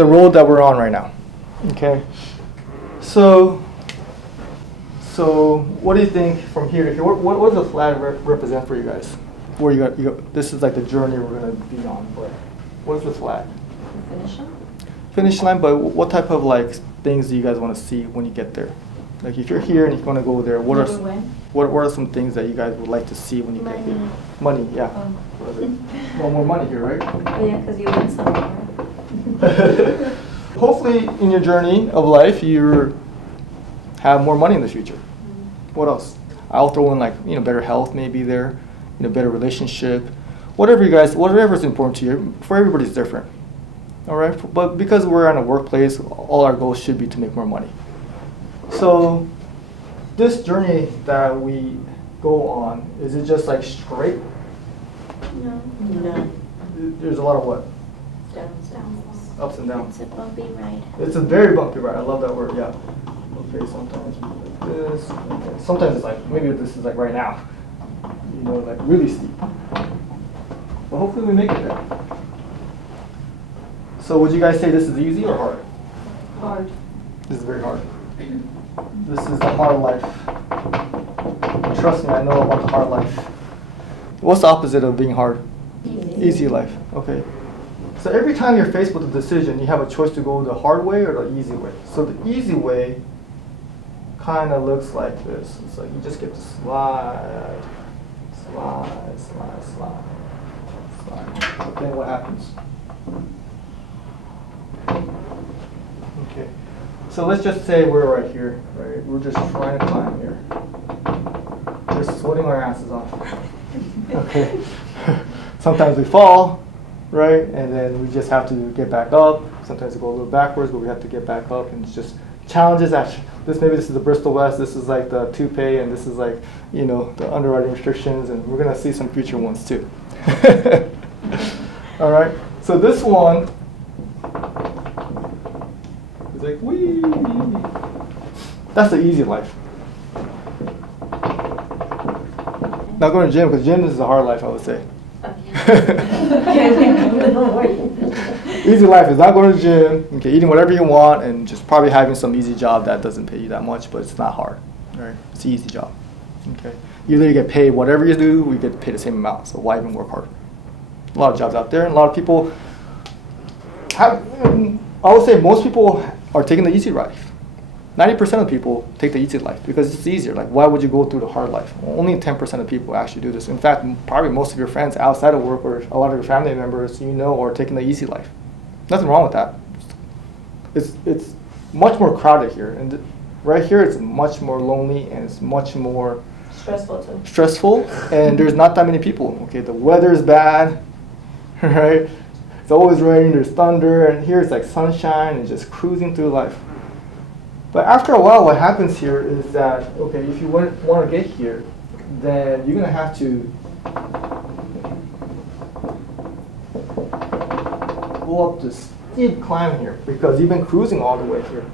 the road that we're on right now. Okay. So what do you think from here to here? What does the flag represent for you guys? Where you go, this is like the journey we're going to be on. But what is the flag? Finish line. Finish line, but what type of like things do you guys want to see when you get there? Like if you're here and you want to go there, what are some things that you guys would like to see when you get here? Money, yeah. Well, more money here, right? Yeah, because you win somewhere. Hopefully, in your journey of life, you have more money in the future. What else? I'll throw in like better health, maybe there, better relationship, whatever is important to you. For everybody's different. All right, but because we're in a workplace, all our goals should be to make more money. So, this journey that we go on, is it just like straight? No. There's a lot of what? Downs. Ups and downs. It's a bumpy ride. It's a very bumpy ride. I love that word. Yeah. Okay. Sometimes like this. Okay. Sometimes it's like maybe this is like right now. Like really steep. But hopefully we make it there. So would you guys say this is easy or hard? Hard. This is very hard. This is the hard life. Trust me, I know about the hard life. What's the opposite of being hard? Easy life. Okay. So every time you're faced with a decision, you have a choice to go the hard way or the easy way. So the easy way kind of looks like this. It's like you just get to slide. But then what happens? Okay. So let's just say we're right here, right? We're just trying to climb here. We're sweating our asses off. Okay. Sometimes we fall, right? And then we just have to get back up. Sometimes we go a little backwards, but we have to get back up. And it's just challenges. Maybe this is the Bristol West. This is like the toupee, and this is like the underwriting restrictions. And we're gonna see some future ones too. All right. So this one is like wee. That's the easy life. Not going to gym, because gym is a hard life, I would say. Easy life is not going to gym, okay, eating whatever you want, and just probably having some easy job that doesn't pay you that much, but it's not hard. Right? It's an easy job. Okay. You literally get paid whatever you do, we get paid the same amount. So why even work hard? A lot of jobs out there, and a lot of people have. I would say most people are taking the easy life. 90% of people take the easy life because it's easier. Like, why would you go through the hard life? Only 10% of people actually do this. In fact, probably most of your friends outside of work or a lot of your family members are taking the easy life. Nothing wrong with that. It's much more crowded here, and right here it's much more lonely and it's much more stressful too. Stressful, and there's not that many people. Okay, the weather is bad, right? It's always raining. There's thunder, and here it's like sunshine and just cruising through life. But after a while, what happens here is that, okay, if you want to get here, then you're going to have to go up this steep climb here because you've been cruising all the way here,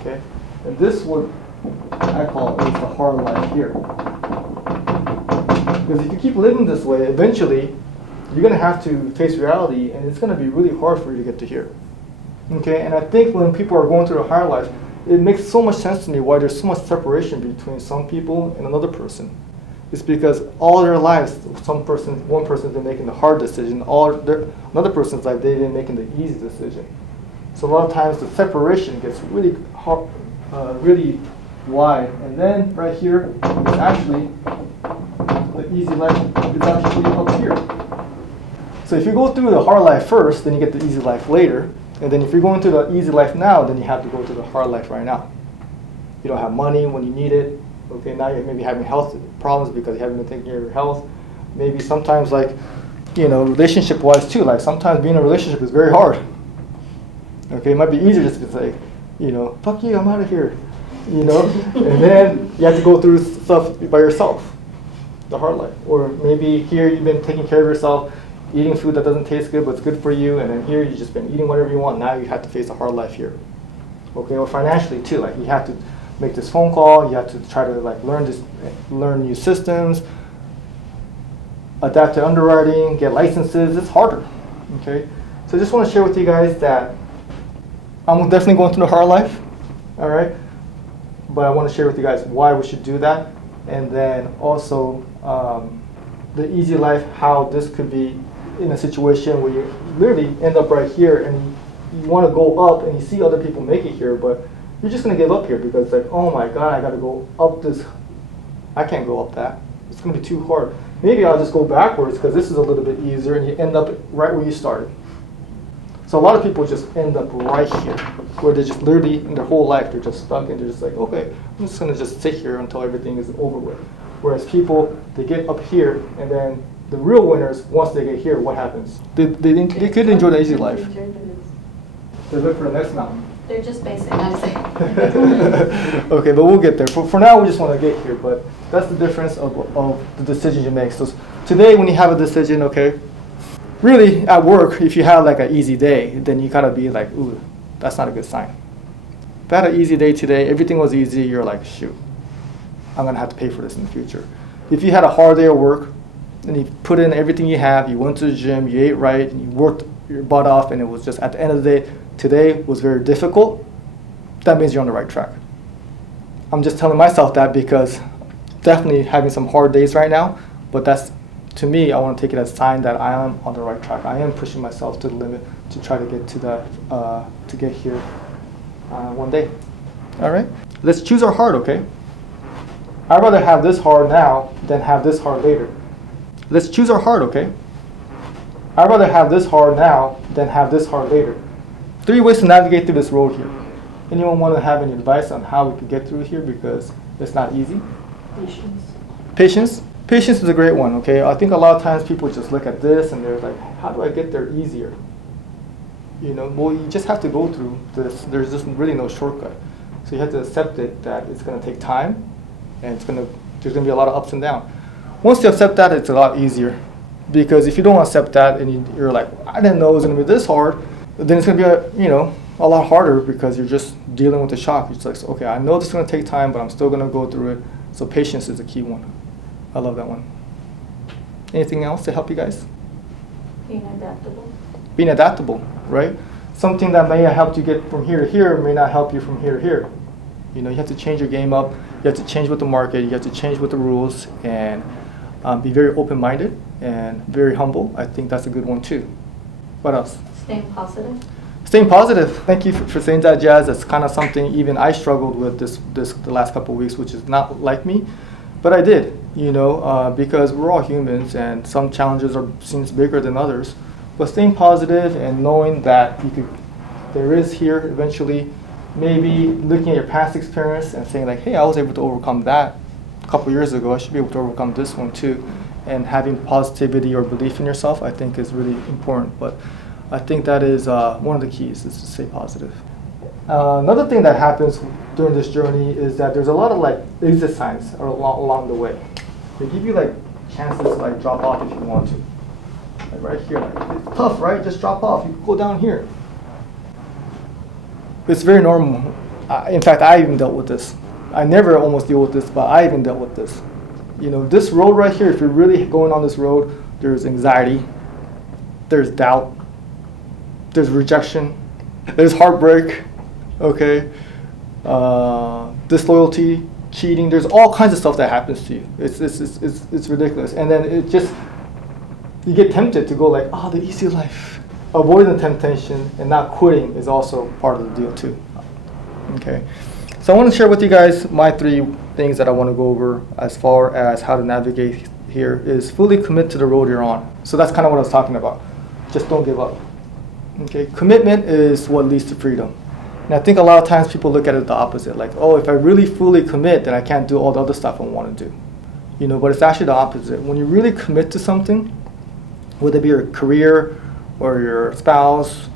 okay? And this what I call is the hard life here. Because if you keep living this way, eventually you're going to have to face reality, and it's going to be really hard for you to get to here, okay? And I think when people are going through a hard life, it makes so much sense to me why there's so much separation between some people and another person. It's because all their lives, one person's been making the hard decision, another person's life, they've been making the easy decision. So a lot of times the separation gets really hard, really wide. And then right here, it's actually, the easy life is actually up here. So if you go through the hard life first, then you get the easy life later. And then if you're going through the easy life now, then you have to go through the hard life right now. You don't have money when you need it. Okay, now you're maybe having health problems because you haven't been taking care of your health. Maybe sometimes relationship-wise too. Like sometimes being in a relationship is very hard. Okay, it might be easier just to say, fuck you, I'm out of here. And then you have to go through stuff by yourself, the hard life. Or maybe here you've been taking care of yourself, eating food that doesn't taste good but it's good for you, and then here you've just been eating whatever you want. Now you have to face a hard life here. Okay, or financially too. Like you have to make this phone call. You have to try to learn new systems, adapt to underwriting, get licenses. It's harder. Okay, so I just want to share with you guys that I'm definitely going through the hard life, all right? But I want to share with you guys why we should do that, and then also the easy life, how this could be in a situation where you literally end up right here and you want to go up and you see other people make it here, but you're just going to give up here because it's like, oh my God, I got to go up this. I can't go up that. It's going to be too hard. Maybe I'll just go backwards because this is a little bit easier, and you end up right where you started. So a lot of people just end up right here, where they're just literally in their whole life, they're just stuck and they're just like, okay, I'm just gonna just sit here until everything is over with. Whereas people, they get up here, and then the real winners, once they get here, what happens? They could enjoy the easy life. They look for the next mountain. They're just basic. Okay, but we'll get there. For now, we just want to get here, but that's the difference of the decisions you make. So today, when you have a decision, okay, really, at work, if you have like an easy day, then you gotta be like, ooh, that's not a good sign. If I had an easy day today, everything was easy, you're like, shoot, I'm gonna have to pay for this in the future. If you had a hard day at work, and you put in everything you have, you went to the gym, you ate right, and you worked your butt off, and it was just at the end of the day, today was very difficult, that means you're on the right track. I'm just telling myself that because definitely having some hard days right now, but that's, to me, I want to take it as a sign that I am on the right track. I am pushing myself to the limit to try to get to that, to get here one day. All right? Let's choose our heart, okay? I'd rather have this hard now than have this hard later. Let's choose our heart, okay? I'd rather have this hard now than have this hard later. 3 ways to navigate through this road here. Anyone want to have any advice on how we could get through here because it's not easy? Patience. Patience? Patience is a great one, okay? I think a lot of times people just look at this and they're like, how do I get there easier? You know, well, you just have to go through this. There's just really no shortcut. So you have to accept it that it's going to take time and there's going to be a lot of ups and downs. Once you accept that, it's a lot easier. Because if you don't accept that and you're like, I didn't know it was going to be this hard, then it's going to be, a lot harder because you're just dealing with the shock. It's like, okay, I know this is going to take time, but I'm still going to go through it. So patience is a key one. I love that one. Anything else to help you guys? Being adaptable. Being adaptable, right? Something that may have helped you get from here to here may not help you from here to here. You have to change your game up. You have to change with the market. You have to change with the rules and be very open-minded and very humble. I think that's a good one too. What else? Staying positive. Staying positive. Thank you for saying that, Jazz. That's kind of something even I struggled with the last couple of weeks, which is not like me. But I did, because we're all humans and some challenges seems bigger than others. But staying positive and knowing that there is here eventually, maybe looking at your past experience and saying like, hey, I was able to overcome that a couple years ago. I should be able to overcome this one too. And having positivity or belief in yourself, I think is really important. But I think that is one of the keys is to stay positive. Another thing that happens during this journey is that there's a lot of exit signs along the way. They give you chances to drop off if you want to. Right here, it's tough, right? Just drop off. You go down here. It's very normal. In fact, I even dealt with this. I never almost deal with this, but I even dealt with this. This road right here, if you're really going on this road, there's anxiety, there's doubt, there's rejection, there's heartbreak, okay, disloyalty, cheating. There's all kinds of stuff that happens to you. It's ridiculous. And then you get tempted to go the easy life. Avoiding the temptation and not quitting is also part of the deal too. Okay, so I want to share with you guys my 3 things that I want to go over as far as how to navigate here is fully commit to the road you're on. So that's kind of what I was talking about. Just don't give up. Okay, commitment is what leads to freedom. And I think a lot of times people look at it the opposite, if I really fully commit, then I can't do all the other stuff I want to do. But it's actually the opposite. When you really commit to something, whether it be your career or your spouse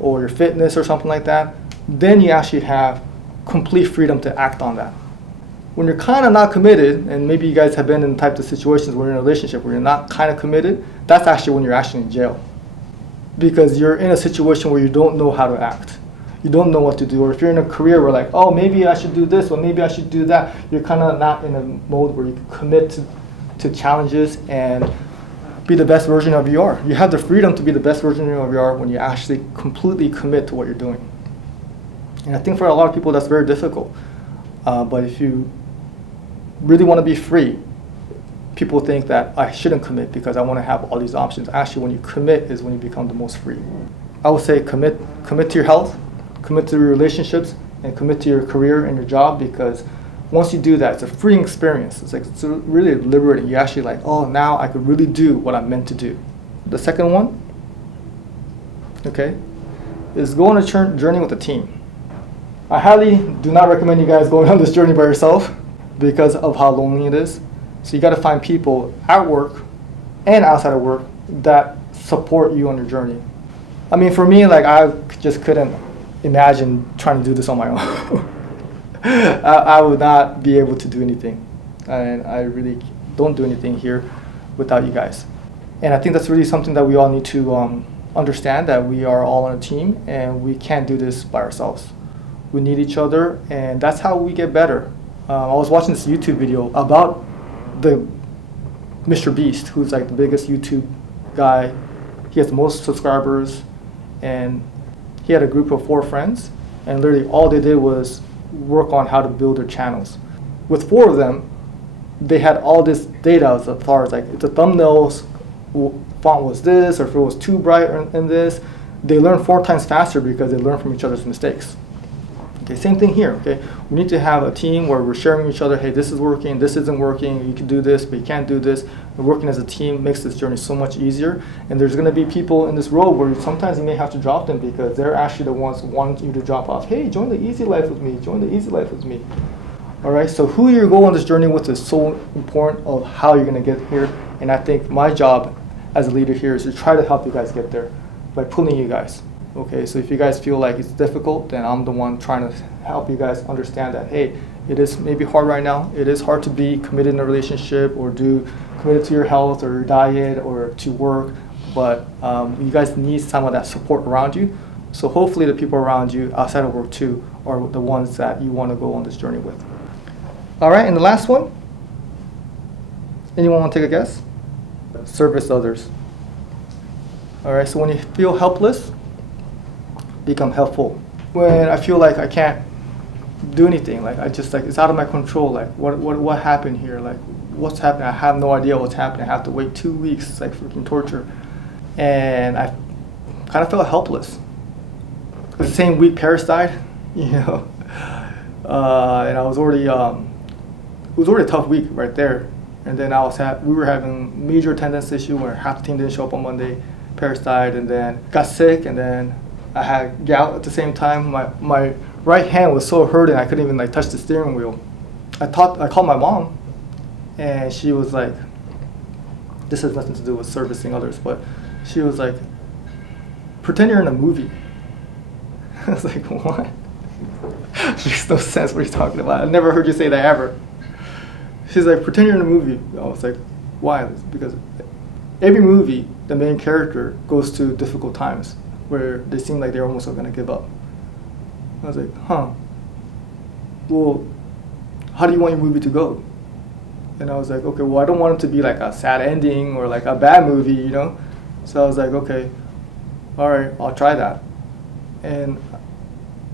or your fitness or something like that, then you actually have complete freedom to act on that. When you're kind of not committed, and maybe you guys have been in types of situations where you're in a relationship where you're not kind of committed, that's actually when you're actually in jail. Because you're in a situation where you don't know how to act. You don't know what to do. Or if you're in a career where maybe I should do this or maybe I should do that, you're kind of not in a mode where you can commit to challenges and be the best version of you are. You have the freedom to be the best version of you are when you actually completely commit to what you're doing. And I think for a lot of people that's very difficult. But if you really want to be free, people think that I shouldn't commit because I want to have all these options. Actually, when you commit is when you become the most free. I would say commit to your health, commit to your relationships, and commit to your career and your job, because once you do that, it's a freeing experience. It's really liberating. You actually like, oh, now I could really do what I'm meant to do. The second one, okay, is go on a journey with a team. I highly do not recommend you guys going on this journey by yourself because of how lonely it is. So you got to find people at work and outside of work that support you on your journey. I mean, for me, like I just couldn't imagine trying to do this on my own. I would not be able to do anything, and I really don't do anything here without you guys. And I think that's really something that we all need to understand, that we are all on a team and we can't do this by ourselves. We need each other, and that's how we get better. I was watching this YouTube video about the Mr. Beast, who's like the biggest YouTube guy. He has the most subscribers, and he had a group of 4 friends, and literally all they did was work on how to build their channels. With 4 of them, they had all this data as far as like if the thumbnails font was this, or if it was too bright in this. They learn 4 times faster because they learn from each other's mistakes. Okay, same thing here. Okay, we need to have a team where we're sharing with each other. Hey, this is working, this isn't working. You can do this, but you can't do this. And working as a team makes this journey so much easier. And there's going to be people in this road where sometimes you may have to drop them because they're actually the ones who want you to drop off. Hey, join the easy life with me. Join the easy life with me. All right. So who you go on this journey with is so important of how you're going to get here. And I think my job as a leader here is to try to help you guys get there by pulling you guys. Okay, so if you guys feel like it's difficult, then I'm the one trying to help you guys understand that, hey, it is maybe hard right now. It is hard to be committed in a relationship or committed to your health or your diet or to work, but you guys need some of that support around you. So hopefully the people around you outside of work too are the ones that you want to go on this journey with. All right, and the last one, anyone want to take a guess? Service others. All right, so when you feel helpless, become helpful. When I feel like I can't do anything, like I just like it's out of my control, like what happened here, like what's happening, I have no idea what's happening, I have to wait 2 weeks, it's like freaking torture. And I kind of felt helpless. The same week Paris died, you know, and I was already it was already a tough week right there. And then we were having major attendance issue where half the team didn't show up on Monday. Paris died, and then got sick, and then I had gout at the same time. My right hand was so hurting I couldn't even like touch the steering wheel. I called my mom, and she was like, this has nothing to do with servicing others, but she was like, pretend you're in a movie. I was like, what? Makes no sense what you're talking about. I never heard you say that ever. She's like, pretend you're in a movie. I was like, why? Because every movie, the main character goes to difficult times where they seem like they're almost going to give up. I was like, huh. Well, how do you want your movie to go? And I was like, okay, well, I don't want it to be like a sad ending or like a bad movie, you know? So I was like, okay, all right, I'll try that. And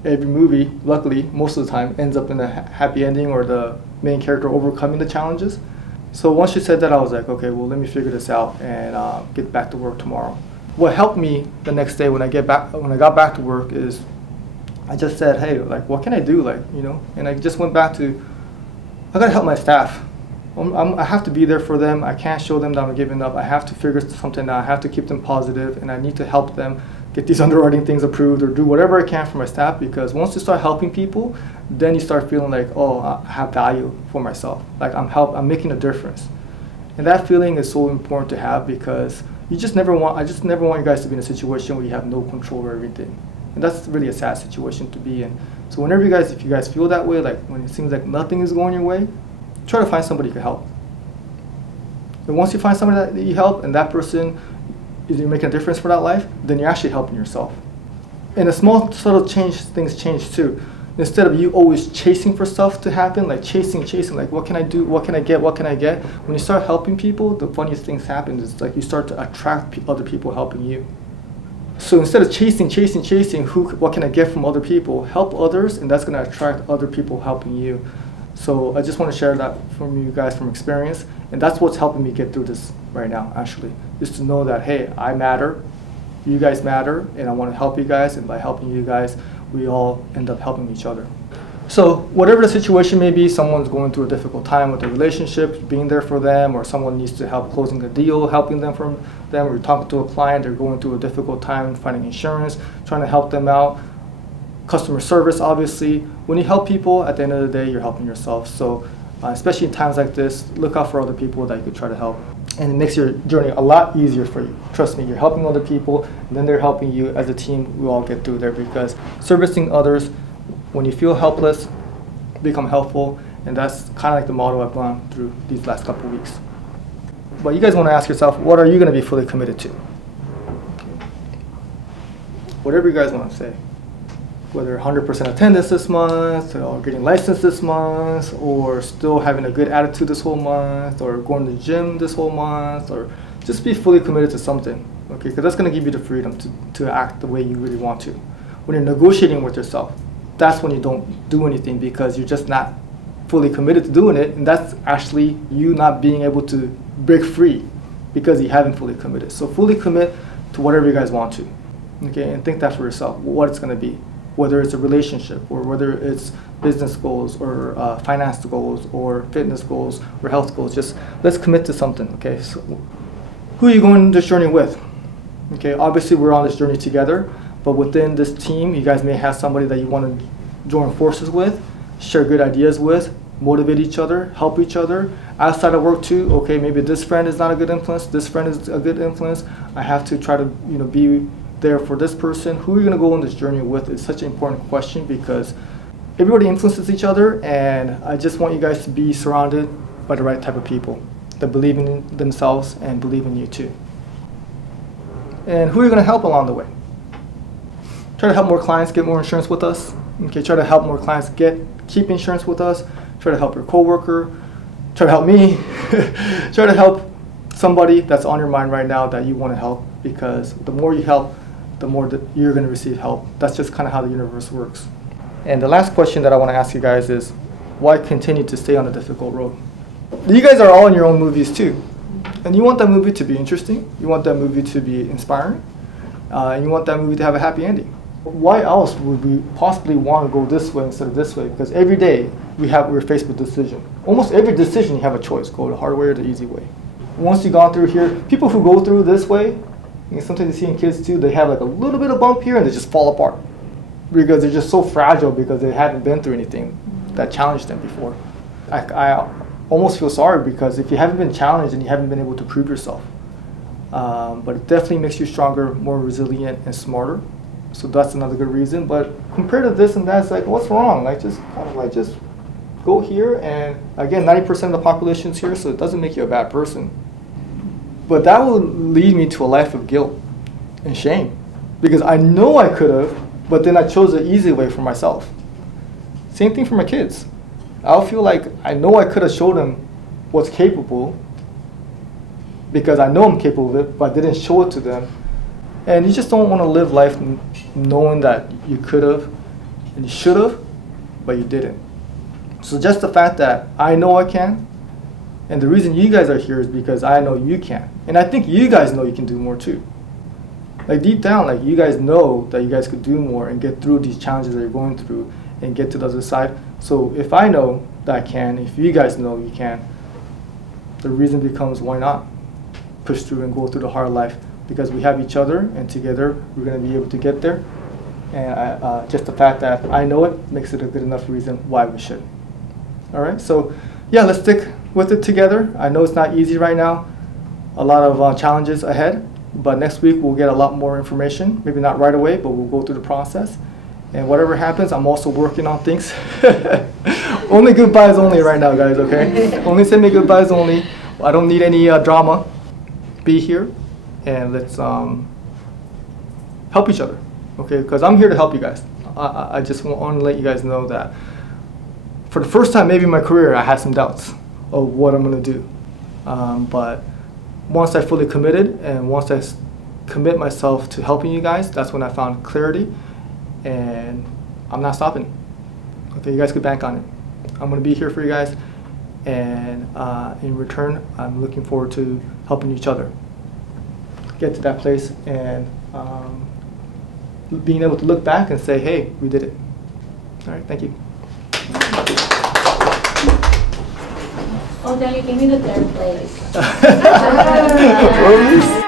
every movie, luckily, most of the time, ends up in a happy ending or the main character overcoming the challenges. So once she said that, I was like, okay, well, let me figure this out and get back to work tomorrow. What helped me the next day when I got back to work is I just said, hey, like, what can I do, like, you know? And I just went back to, I gotta help my staff. I have to be there for them. I can't show them that I'm giving up. I have to figure something out. I have to keep them positive, and I need to help them get these underwriting things approved or do whatever I can for my staff, because once you start helping people, then you start feeling like, oh, I have value for myself. Like I'm making a difference. And that feeling is so important to have, because I just never want you guys to be in a situation where you have no control over everything. And that's really a sad situation to be in. So whenever if you guys feel that way, like when it seems like nothing is going your way, try to find somebody who can help. And once you find somebody that you help and that person is making a difference for that life, then you're actually helping yourself. And the small subtle things change too. Instead of you always chasing for stuff to happen, like chasing, like what can I do, what can I get, when you start helping people, the funniest things happen is like you start to attract other people helping you. So instead of chasing, what can I get from other people? Help others, and that's going to attract other people helping you. So I just want to share that from you guys from experience, and that's what's helping me get through this right now, actually, is to know that, hey, I matter, you guys matter, and I want to help you guys, and by helping you guys, we all end up helping each other. So whatever the situation may be, someone's going through a difficult time with their relationship, being there for them, or someone needs to help closing a deal, helping them from them, or you're talking to a client, they're going through a difficult time finding insurance, trying to help them out. Customer service, obviously. When you help people, at the end of the day, you're helping yourself. So especially in times like this, look out for other people that you could try to help. And it makes your journey a lot easier for you. Trust me, you're helping other people, and then they're helping you. As a team, we all get through there, because servicing others, when you feel helpless, become helpful, and that's kind of like the motto I've gone through these last couple of weeks. But you guys want to ask yourself, what are you going to be fully committed to? Whatever you guys want to say. Whether 100% attendance this month, or getting licensed this month, or still having a good attitude this whole month, or going to the gym this whole month, or just be fully committed to something, okay? Because that's going to give you the freedom to act the way you really want to. When you're negotiating with yourself, that's when you don't do anything, because you're just not fully committed to doing it, and that's actually you not being able to break free because you haven't fully committed. So fully commit to whatever you guys want to, okay? And think that for yourself, what it's going to be. Whether it's a relationship, or whether it's business goals, or finance goals, or fitness goals, or health goals, just let's commit to something, okay? So who are you going on this journey with? Okay, obviously we're on this journey together, but within this team, you guys may have somebody that you want to join forces with, share good ideas with, motivate each other, help each other. Outside of work too, okay, maybe this friend is not a good influence, this friend is a good influence. I have to try to be there for this person. Who are you going to go on this journey with is such an important question, because everybody influences each other, and I just want you guys to be surrounded by the right type of people that believe in themselves and believe in you too. And who are you going to help along the way? Try to help more clients get more insurance with us. Okay, try to help more clients keep insurance with us. Try to help your coworker. Try to help me. Try to help somebody that's on your mind right now that you want to help, because the more you help, the more that you're going to receive help. That's just kind of how the universe works. And the last question that I want to ask you guys is, why continue to stay on a difficult road? You guys are all in your own movies too. And you want that movie to be interesting. You want that movie to be inspiring. And you want that movie to have a happy ending. Why else would we possibly want to go this way instead of this way? Because every day we're faced with decision. Almost every decision you have a choice. Go the hard way or the easy way. Once you've gone through here, people who go through this way, and sometimes you see in kids too, they have like a little bit of bump here and they just fall apart, because they're just so fragile, because they haven't been through anything that challenged them before. I almost feel sorry, because if you haven't been challenged and you haven't been able to prove yourself, but it definitely makes you stronger, more resilient, and smarter. So that's another good reason. But compared to this and that, it's like, what's wrong? Like, just kind of like just go here, and again, 90% of the population's here, so it doesn't make you a bad person. But that will lead me to a life of guilt and shame, because I know I could have, but then I chose the easy way for myself. Same thing for my kids. I'll feel like I know I could have showed them what's capable, because I know I'm capable of it, but I didn't show it to them. And you just don't want to live life knowing that you could have and you should have, but you didn't. So just the fact that I know I can, and the reason you guys are here is because I know you can. And I think you guys know you can do more too. Like deep down, like you guys know that you guys could do more and get through these challenges that you're going through and get to the other side. So if I know that I can, if you guys know you can, the reason becomes, why not push through and go through the hard life? Because we have each other, and together we're going to be able to get there. And just the fact that I know it makes it a good enough reason why we should. All right, so yeah, let's stick with it together. I know it's not easy right now, a lot of challenges ahead, but next week we'll get a lot more information. Maybe not right away, but we'll go through the process. And whatever happens, I'm also working on things. Only goodbyes only right now, guys, okay? Only send me goodbyes only. I don't need any drama. Be here, and let's help each other, okay? Because I'm here to help you guys. I just want to let you guys know that for the first time maybe in my career, I had some doubts of what I'm going to do. But once I fully committed, and once I commit myself to helping you guys, that's when I found clarity, and I'm not stopping. Okay, you guys could bank on it. I'm going to be here for you guys, and in return, I'm looking forward to helping each other get to that place and being able to look back and say, hey, we did it. All right, thank you. Oh, then you gave me the third place. What were you